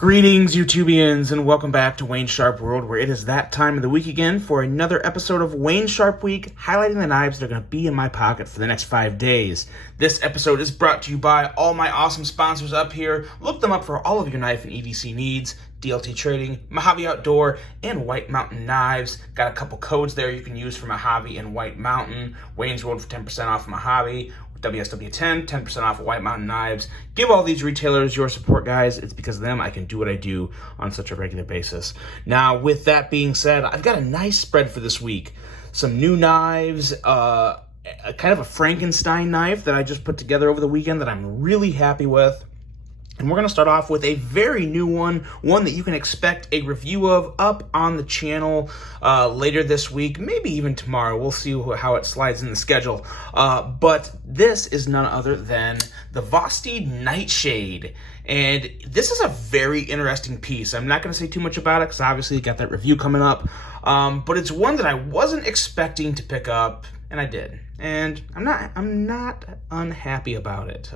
Greetings, YouTubians, and welcome back to Wayne Sharp World, where it is that time of the week again for another episode of Wayne Sharp Week, highlighting the knives that are going to be in my pocket for the next 5 days. This episode is brought to you by all my awesome sponsors up here. Look them up for all of your knife and EDC needs. DLT Trading, Mojave Outdoor, and White Mountain Knives. Got a couple codes there you can use for Mojave and White Mountain. Wayne's World for 10% off Mojave. WSW10, 10% off of White Mountain Knives. Give all these retailers your support, guys. It's because of them I can do what I do on such a regular basis. Now, with that being said, I've got a nice spread for this week. Some new knives, kind of a Frankenstein knife that I just put together over the weekend that I'm really happy with. And we're going to start off with a very new one that you can expect a review of up on the channel later this week, maybe even tomorrow. We'll see how it slides in the schedule. But this is none other than the Vortex Nightshade. And this is a very interesting piece. I'm not going to say too much about it because obviously you got that review coming up. But it's one that I wasn't expecting to pick up, and I did. And I'm not unhappy about it.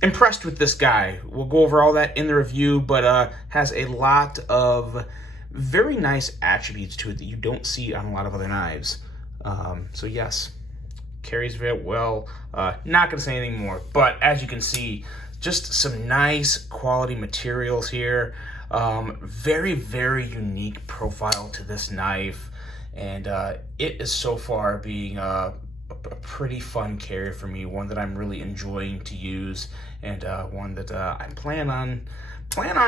Impressed with this guy. We'll go over all that in the review, but has a lot of very nice attributes to it that you don't see on a lot of other knives. So yes, carries very well. Not gonna say anything more, but as you can see, just some nice quality materials here. Very, very unique profile to this knife, and it is so far being a pretty fun carrier for me, one that I'm really enjoying to use, and one that I plan on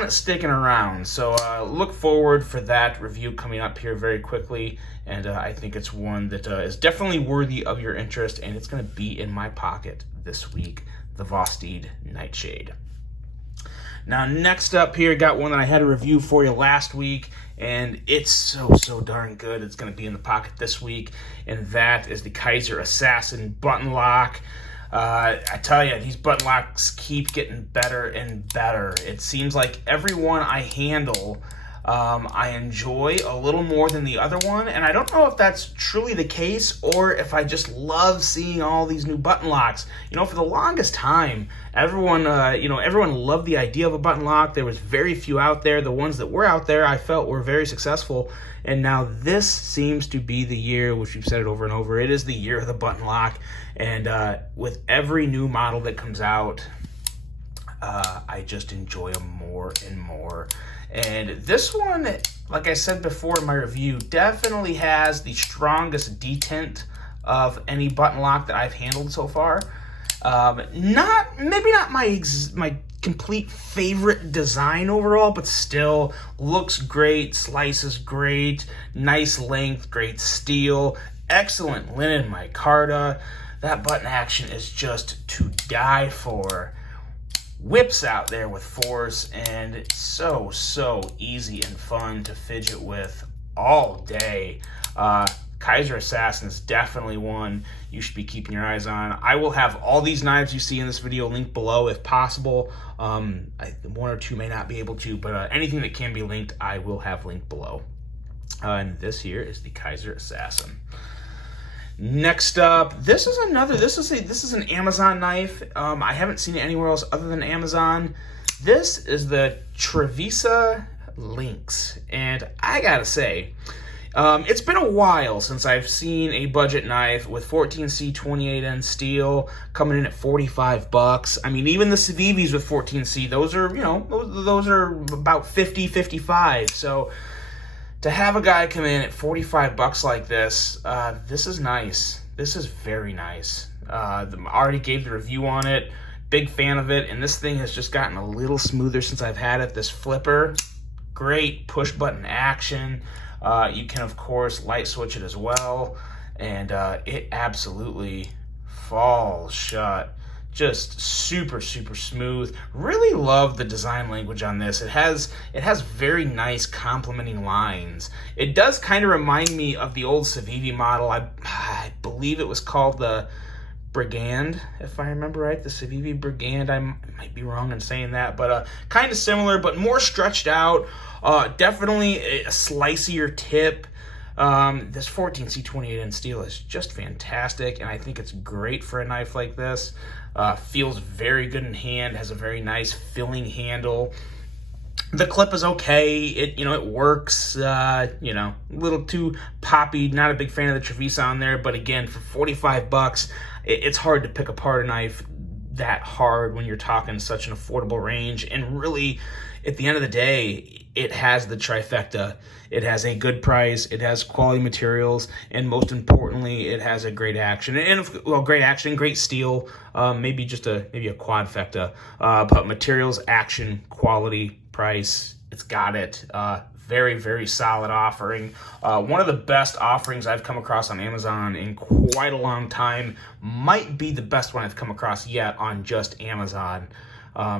it sticking around. So look forward for that review coming up here very quickly, and I think it's one that is definitely worthy of your interest, and it's going to be in my pocket this week, the Vortex Nightshade. Now, next up here, got one that I had a review for you last week, and it's so darn good. It's going to be in the pocket this week, and that is the Kizer Assassin button lock. I tell you, these button locks keep getting better and better. It seems like every one I handle, I enjoy a little more than the other one, and I don't know if that's truly the case or if I just love seeing all these new button locks. You know, for the longest time, everyone loved the idea of a button lock. There was very few out there. The ones that were out there, I felt, were very successful, and now this seems to be the year, which we've said it over and over, it is the year of the button lock, and with every new model that comes out, I just enjoy them more and more. And this one, like I said before in my review, definitely has the strongest detent of any button lock that I've handled so far. Maybe not my complete favorite design overall, but still looks great, slices great, nice length, great steel, excellent linen micarta. That button action is just to die for. Whips out there with force, and it's so easy and fun to fidget with all day. Kizer Assassin is definitely one you should be keeping your eyes on. I will have all these knives you see in this video linked below if possible. One or two may not be able to, but anything that can be linked, I will have linked below. And this here is the Kizer Assassin. Next up, this is an Amazon knife. I haven't seen it anywhere else other than Amazon. This is the Trevisa Lynx, and I gotta say, it's been a while since I've seen a budget knife with 14C 28N steel coming in at $45. I mean, even the Civivis with 14C, those are, those are about 50, 55. So to have a guy come in at $45 like this, this is nice. This is very nice. I already gave the review on it. Big fan of it, and this thing has just gotten a little smoother since I've had it. This flipper, great push button action. You can, of course, light switch it as well, and it absolutely falls shut. Just super smooth. Really love the design language on this. It has very nice complementing lines. It does kind of remind me of the old Civivi model. I believe it was called the Brigand, if I remember right. The Civivi Brigand. I might be wrong in saying that, but kind of similar, but more stretched out. Definitely a slicier tip. This 14C 28N steel is just fantastic, and I think it's great for a knife like this. Feels very good in hand, has a very nice filling handle. The clip is okay. It works. A little too poppy. Not a big fan of the Trevisa on there, but again, for $45, it's hard to pick apart a knife that hard when you're talking such an affordable range. And really, at the end of the day, it has the trifecta. It has a good price, it has quality materials, and most importantly, it has a great action. Great action, great steel, maybe a quadfecta, but materials, action, quality, price, it's got it. Very, very solid offering. One of the best offerings I've come across on Amazon in quite a long time. Might be the best one I've come across yet on just Amazon.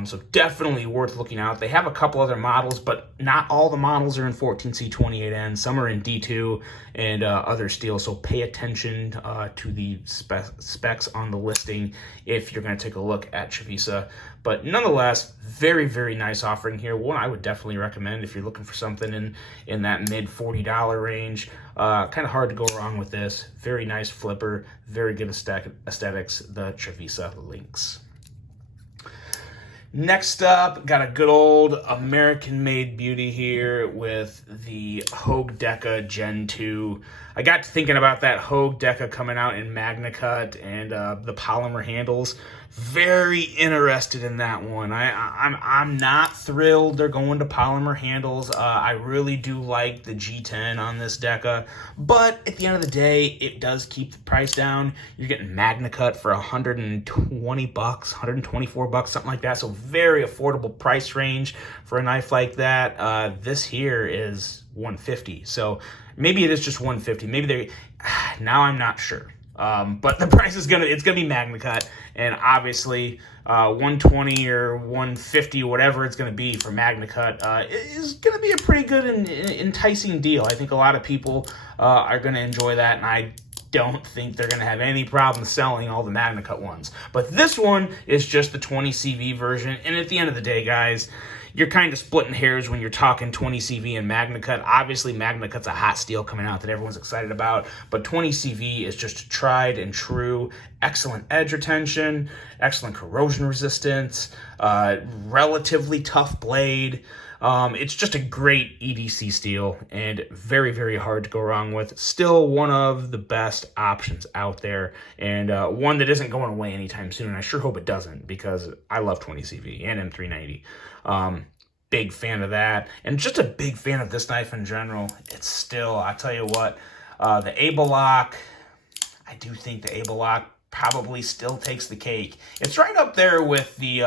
So definitely worth looking out. They have a couple other models, but not all the models are in 14C28N. Some are in D2 and other steel. So pay attention to the specs on the listing if you're going to take a look at Trevisa. But nonetheless, very, very nice offering here. One I would definitely recommend if you're looking for something in that mid $40 range. Kind of hard to go wrong with this. Very nice flipper, very good aesthetics, the Trevisa Lynx. Next up, got a good old American-made beauty here with the Hoyt Deca Gen 2. I got to thinking about that Hoyt Deca coming out in Magna Cut and the polymer handles. Very interested in that one. I'm not thrilled they're going to polymer handles. I really do like the G10 on this Deca, but at the end of the day, it does keep the price down. You're getting Magna Cut for $120, $124, something like that. So very affordable price range for a knife like that. This here is $150. So maybe it is just $150. Maybe now I'm not sure. But the price is it's gonna be Magna Cut, and obviously, 120 or 150, whatever it's gonna be for Magna Cut, is gonna be a pretty good and enticing deal. I think a lot of people are gonna enjoy that, and I don't think they're gonna have any problem selling all the Magna Cut ones. But this one is just the 20 CV version, and at the end of the day, guys, you're kind of splitting hairs when you're talking 20 CV and Magna Cut. Obviously, Magna Cut's a hot steel coming out that everyone's excited about, but 20 CV is just a tried and true, excellent edge retention, excellent corrosion resistance, relatively tough blade. It's just a great EDC steel and very, very hard to go wrong with. Still one of the best options out there, and one that isn't going away anytime soon. And I sure hope it doesn't, because I love 20 CV and M390. Big fan of that, and just a big fan of this knife in general. It's still, I tell you what, the Able Lock, I do think the Able Lock probably still takes the cake. It's right up there with the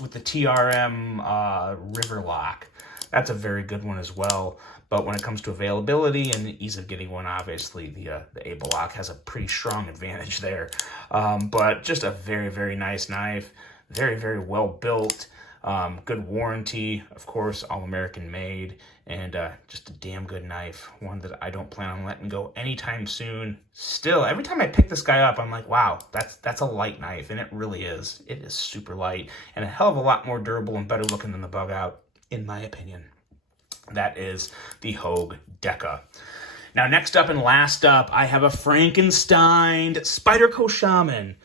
TRM River Lock. That's a very good one as well. But when it comes to availability and the ease of getting one, obviously the Able Lock has a pretty strong advantage there. But just a very, very nice knife. Very, very well built. Good warranty, of course, all American made, and just a damn good knife. One that I don't plan on letting go anytime soon. Still, every time I pick this guy up, I'm like, wow, that's a light knife, and it really is. It is super light, and a hell of a lot more durable and better looking than the Bug Out, in my opinion. That is the Hoyt Deca. Now, next up and last up, I have a Frankenstein Spyderco Shaman.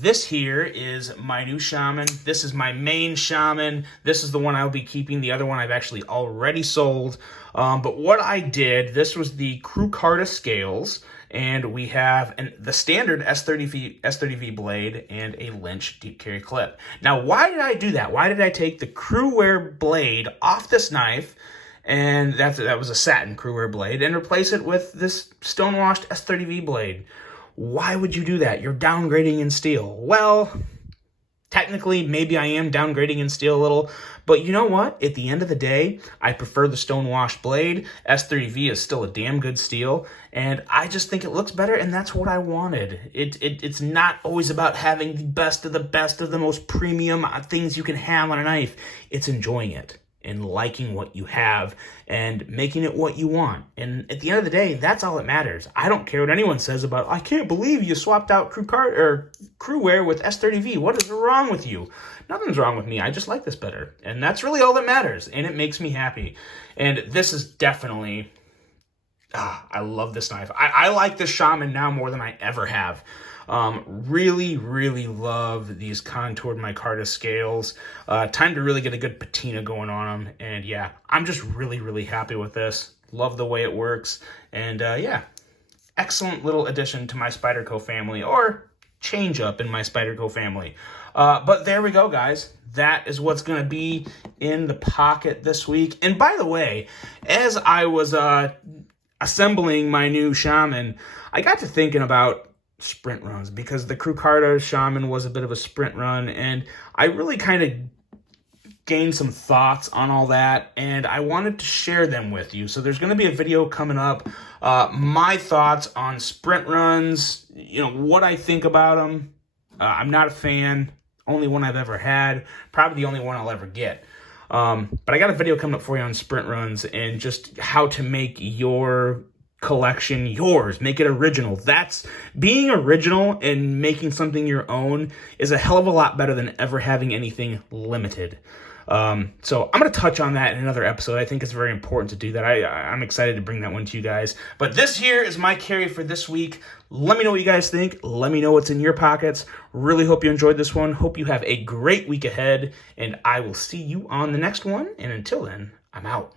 This here is my new Shaman. This is my main Shaman. This is the one I'll be keeping. The other one I've actually already sold. But what I did, this was the Crew Carta scales, and we have the standard S30V blade and a Lynch deep carry clip. Now, why did I do that? Why did I take the Crewwear blade off this knife, and that was a satin Crewwear blade, and replace it with this stonewashed S30V blade? Why would you do that? You're downgrading in steel. Well, technically, maybe I am downgrading in steel a little, but you know what? At the end of the day, I prefer the stonewashed blade. S30V is still a damn good steel, and I just think it looks better, and that's what I wanted. It's not always about having the best of the most premium things you can have on a knife. It's enjoying it and liking what you have and making it what you want. And at the end of the day, that's all that matters. I don't care what anyone says about, I can't believe you swapped out Crewwear with S30V. What is wrong with you? Nothing's wrong with me. I just like this better. And that's really all that matters. And it makes me happy. And this is definitely, I love this knife. I like this Shaman now more than I ever have. Really, really love these contoured micarta scales. Time to really get a good patina going on them. And yeah, I'm just really, really happy with this. Love the way it works. And yeah, excellent little addition to my Spyderco family, or change up in my Spyderco family. But there we go, guys. That is what's going to be in the pocket this week. And by the way, as I was assembling my new Shaman, I got to thinking about sprint runs, because the Krukarta Shaman was a bit of a sprint run, and I really kind of gained some thoughts on all that, and I wanted to share them with you. So there's going to be a video coming up, my thoughts on sprint runs, what I think about them. I'm not a fan, only one I've ever had, probably the only one I'll ever get. But I got a video coming up for you on sprint runs and just how to make your collection yours, make it original. That's being original and making something your own is a hell of a lot better than ever having anything limited. So I'm going to touch on that in another episode. I think it's very important to do that. I'm excited to bring that one to you guys. But this here is my carry for this week. Let me know what you guys think. Let me know what's in your pockets. Really hope you enjoyed this one. Hope you have a great week ahead, and I will see you on the next one. And until then, I'm out.